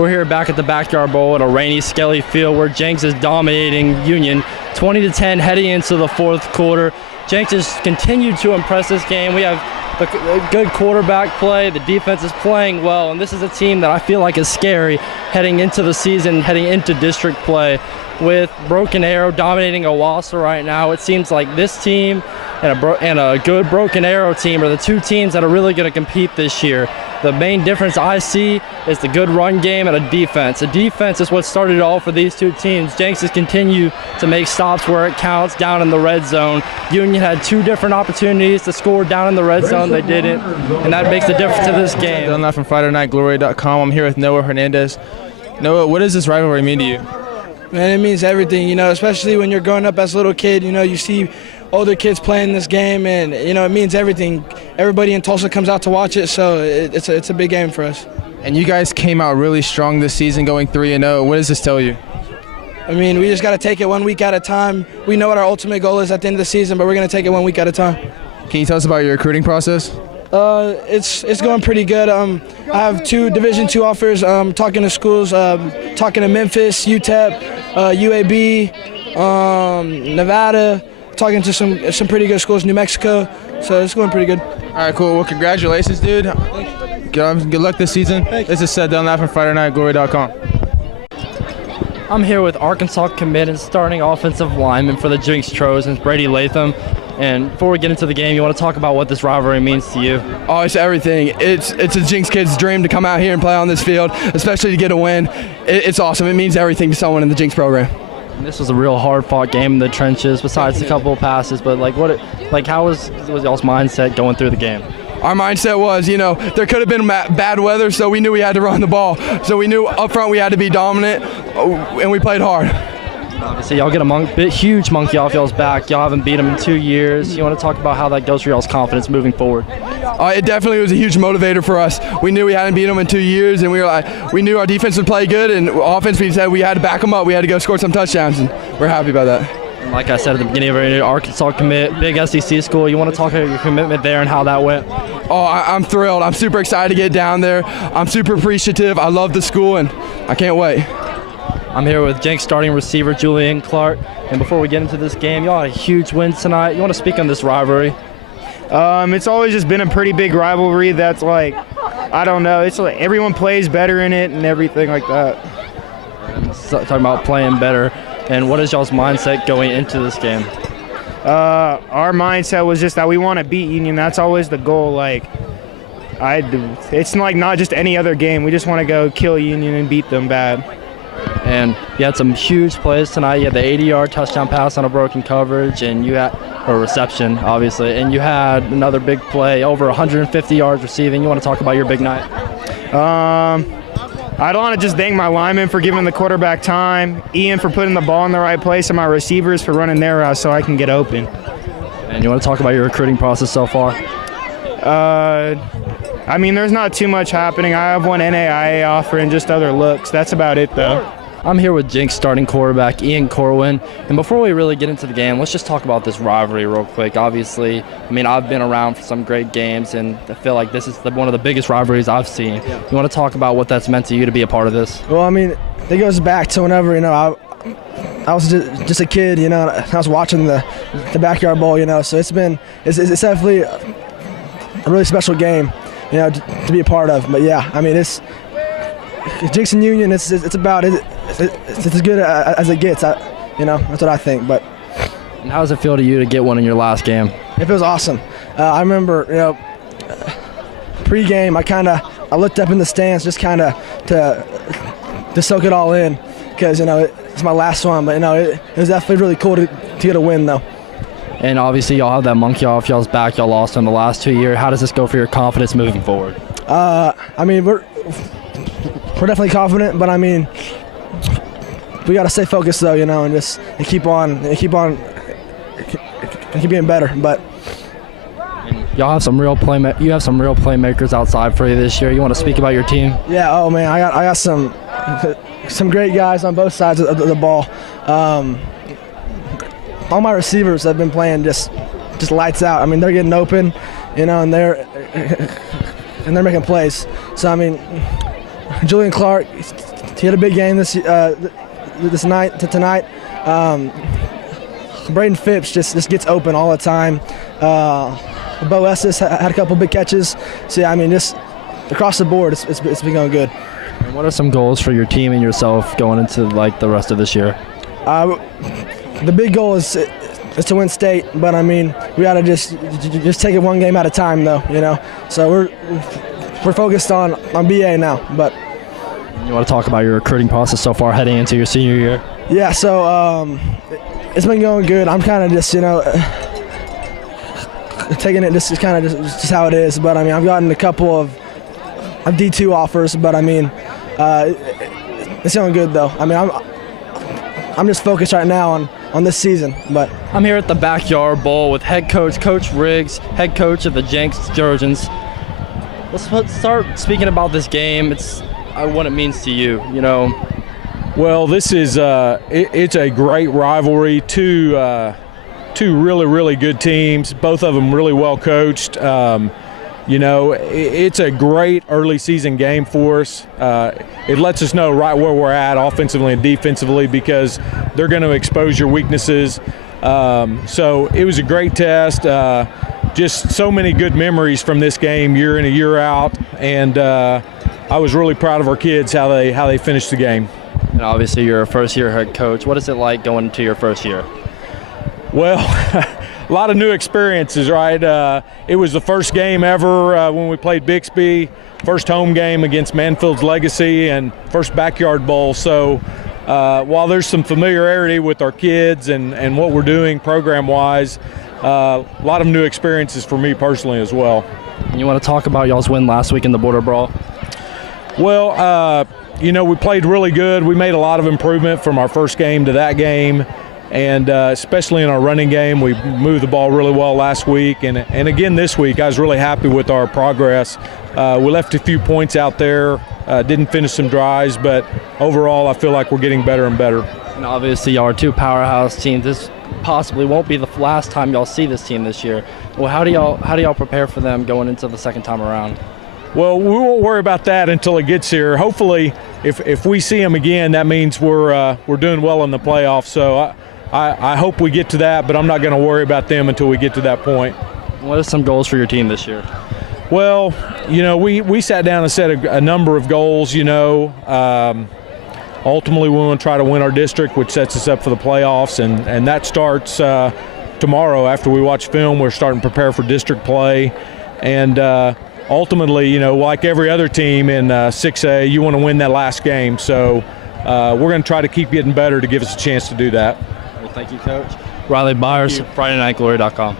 We're here back at the Backyard Bowl at a rainy, skelly field where Jenks is dominating Union 20-10 heading into the fourth quarter. Jenks has continued to impress this game. We have a good quarterback play. The defense is playing well, and this is a team that I feel like is scary heading into the season, heading into district play. With Broken Arrow dominating Owasso right now, it seems like this team and a good Broken Arrow team are the two teams that are really going to compete this year. The main difference I see is the good run game and a defense. The defense is what started it all for these two teams. Jenks has continued to make stops where it counts down in the red zone. Union had two different opportunities to score down in the red zone. They didn't, and that makes the difference to this game. Done that from FridayNightGlory.com. I'm here with Noah Hernandez. Noah, what does this rivalry mean to you? Man, it means everything, especially when you're growing up as a little kid, you see older kids playing this game, and, it means everything. Everybody in Tulsa comes out to watch it, so it's a big game for us. And you guys came out really strong this season, going 3-0. What does this tell you? I mean, we just got to take it 1 week at a time. We know what our ultimate goal is at the end of the season, but we're going to take it 1 week at a time. Can you tell us about your recruiting process? It's going pretty good. I have 2 Division II offers. Talking to schools, talking to Memphis, UTEP, UAB, Nevada. Talking to some pretty good schools, New Mexico. So it's going pretty good. All right, cool. Well, congratulations, dude. Good luck this season. This is Seth Dunlap from FridayNightGlory.com. I'm here with Arkansas commit and starting offensive lineman for the Jenks Trojans, Brady Latham. And before we get into the game, you want to talk about what this rivalry means to you? Oh, it's everything. It's a Jenks kid's dream to come out here and play on this field, especially to get a win. It's awesome. It means everything to someone in the Jenks program. And this was a real hard-fought game in the trenches, besides a couple of passes. But how was y'all's mindset going through the game? Our mindset was, there could have been bad weather, so we knew we had to run the ball. So we knew up front we had to be dominant, and we played hard. Obviously, y'all get a huge monkey off y'all's back. Y'all haven't beat them in 2 years. You want to talk about how that goes for y'all's confidence moving forward? It definitely was a huge motivator for us. We knew we hadn't beat them in 2 years, and we knew our defense would play good, and offense, we said we had to back them up. We had to go score some touchdowns, and we're happy about that. And like I said at the beginning of our interview, Arkansas commit, big SEC school. You want to talk about your commitment there and how that went? Oh, I'm thrilled. I'm super excited to get down there. I'm super appreciative. I love the school, and I can't wait. I'm here with Jenks starting receiver Julian Clark. And before we get into this game, y'all had a huge win tonight. You want to speak on this rivalry? It's always just been a pretty big rivalry that's I don't know, it's like everyone plays better in it and everything like that. Talking about playing better. And what is y'all's mindset going into this game? Our mindset was just that we want to beat Union. That's always the goal. It's not just any other game. We just want to go kill Union and beat them bad. And you had some huge plays tonight. You had the 80-yard touchdown pass on a broken coverage, and you had a reception, obviously. And you had another big play, over 150 yards receiving. You want to talk about your big night? I want to just thank my linemen for giving the quarterback time, Ian for putting the ball in the right place, and my receivers for running their routes so I can get open. And you want to talk about your recruiting process so far? I mean, there's not too much happening. I have one NAIA offer and just other looks. That's about it, though. I'm here with Jenks starting quarterback Ian Corwin. And before we really get into the game, let's just talk about this rivalry real quick. Obviously, I've been around for some great games, and I feel like this is one of the biggest rivalries I've seen. Yeah. You want to talk about what that's meant to you to be a part of this? Well, it goes back to whenever, I was just a kid, I was watching the Backyard Bowl, so it's definitely a really special game, to be a part of. But yeah, it's Jenks and Union. It's about it. It's as good as it gets. That's what I think. But and how does it feel to you to get one in your last game? It feels awesome. I remember, pre-game, I looked up in the stands just to soak it all in, because it's my last one. But it was definitely really cool to get a win though. And obviously, y'all have that monkey off y'all's back. Y'all lost in the last 2 years. How does this go for your confidence moving forward? We're definitely confident, but we got to stay focused though, and keep being better. But y'all have some real playmakers outside for you this year. You want to speak about your team? Yeah. Oh man, I got some great guys on both sides of the ball. All my receivers have been playing just lights out. They're getting open, and they're making plays. So Julian Clark, he had a big game this night to tonight. Braden Phipps just gets open all the time. Bo Estes had a couple big catches. So yeah, I mean, just across the board, it's been going good. And what are some goals for your team and yourself going into like the rest of this year? The big goal is to win state, but I mean, we got to just take it one game at a time, though. You know, so we're focused on BA now. But you want to talk about your recruiting process so far heading into your senior year? Yeah, so it's been going good. I'm kind of just taking it just kind of just how it is. But I mean, I've gotten a couple of D2 offers, but I mean, it's going good though. I mean, I'm just focused right now on this season. But I'm here at the Backyard Bowl with head coach Riggs, head coach of the Jenks Trojans. Let's start speaking about this game. It's what it means to you. You know. Well, this is it's a great rivalry. Two really good teams. Both of them really well coached. You know, it's a great early season game for us. It lets us know right where we're at offensively and defensively because they're going to expose your weaknesses. So it was a great test. Just so many good memories from this game year in and year out. And I was really proud of our kids how they finished the game. And obviously you're a first-year head coach. What is it like going into your first year? Well, a lot of new experiences, right? It was the first game ever when we played Bixby, first home game against Manfield's Legacy, and first Backyard Bowl. So while there's some familiarity with our kids and what we're doing program-wise, a lot of new experiences for me personally as well. You want to talk about y'all's win last week in the Border Brawl? Well, you know, we played really good. We made a lot of improvement from our first game to that game. And especially in our running game, we moved the ball really well last week. And again this week, I was really happy with our progress. We left a few points out there, didn't finish some drives, but overall I feel like we're getting better and better. And obviously y'all are two powerhouse teams. This possibly won't be the last time y'all see this team this year. Well, how do y'all prepare for them going into the second time around? Well, we won't worry about that until it gets here. Hopefully, if we see them again, that means we're doing well in the playoffs. So I hope we get to that, but I'm not going to worry about them until we get to that point. What are some goals for your team this year? Well, you know, we sat down and set a number of goals, you know. Ultimately, we want to try to win our district, which sets us up for the playoffs, and that starts tomorrow. After we watch film, we're starting to prepare for district play. And ultimately, you know, like every other team in 6A, you want to win that last game. So we're going to try to keep getting better to give us a chance to do that. Well, thank you, Coach. Riley Byers, FridayNightGlory.com.